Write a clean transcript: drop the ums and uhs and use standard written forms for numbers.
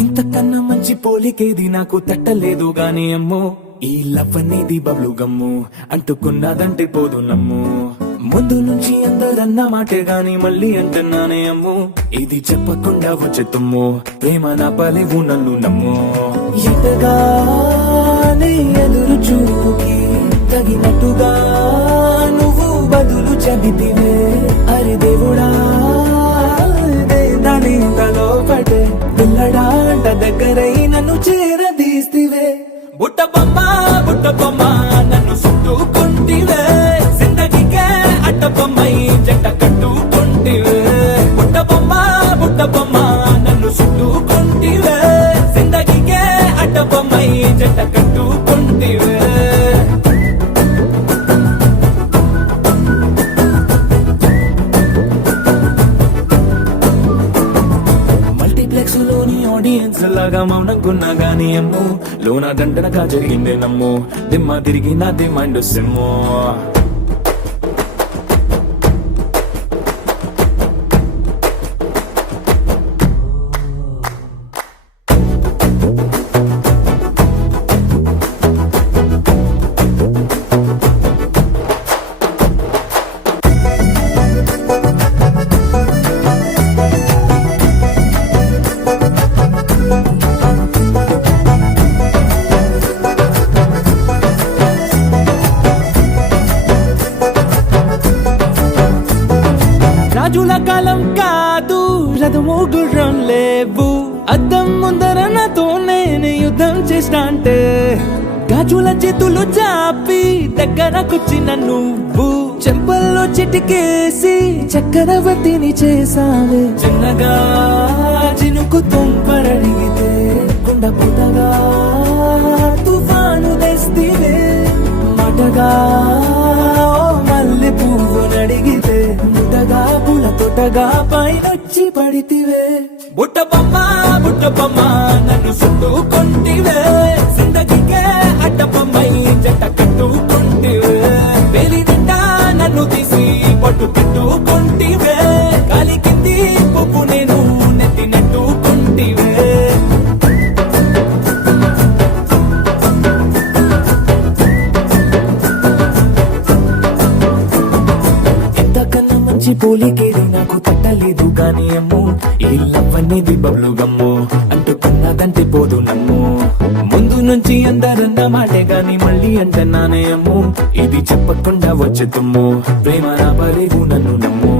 ఇంతకన్నా మంచి పోలికేది నాకు తట్టలేదు గాని అమ్మో, ఈ లవ్ అనేది బబ్లు గమ్ము, అంటుకున్నదంటే పోదు నమ్ము. ముందు నుంచి అందరన్న మాటే గాని మళ్ళీ అంటున్నానే అమ్ము, ఇది చెప్పకుండా వచ్చే తుమ్ము, ప్రేమ నా పలేవు నన్ను నమ్ము. ఎటగానే ఎదురు చూకి తగినట్టుగా నువ్వు బదులు చెబితివే, అరే దేవుడా దాని తలో పడే పిల్లడాంట దగ్గరై నన్ను చేరదీస్తివే. బుట్ట బొమ్మ నన్ను చుట్టుకుంటివే, జిందగీకే అడ్డ బొమ్మై జంట కట్టుకుంటివే. బుట్ట బొమ్మ నన్ను చుట్టుకుంటివే, జిందగీకే అడ్డ బొమ్మై జంట కట్టుకుంటివే. మల్టీప్లెక్స్ లోని ఆడియన్స్ లాగా మౌనంకున్నా గానీ అమ్ము, లోన దండనగా జరిగిందే నమ్ము, దిమ్మ తిరిగి నాది మైండ్ సిమ్ము. రాజుల కాలం కాదు, రథము గుర్రం లేవు, అద్దం ముందర నాతో నేను యుద్ధం చేస్తా అంటే, గాజుల చేతులు చాపి దగ్గరకొచ్చిన నువ్వు, చెంపల్లో చిటికేసి చక్రవర్తిని చేసావే. చిన్నగా చినుకు తుంపరడిగితే కుండ పుటగా తుఫాను తెస్తివే, మాటగా మల్లె పువ్వు నడిగితే ముటగా పుల తొటగా పైనొచ్చి పడితివే. బుట్ట బొమ్మ నన్ను చుట్టుకుంటివే, జిందగీకే అడ్డ బొమ్మై జంట కట్టుకుంటివే. వేలి నిండా నన్ను తీసి పట్టు పెట్టుకుంటివే, కాలి కింది పువ్వు నేను నెత్తినట్టుకుంటివే. పోలికేది నాకు తట్టలేదు గాని అమ్ము, ఈ లవ్ అనేది బబ్లు గమ్ము, అంటుకున్నదంటే పోదు నమ్ము. ముందు నుంచి అందరన్న మాటే గాని మళ్ళీ అంటున్నానే అమ్ము, ఇది చెప్పకుండా వచ్చే తుమ్ము, ప్రేమ నా పలేవు నన్ను నమ్ము.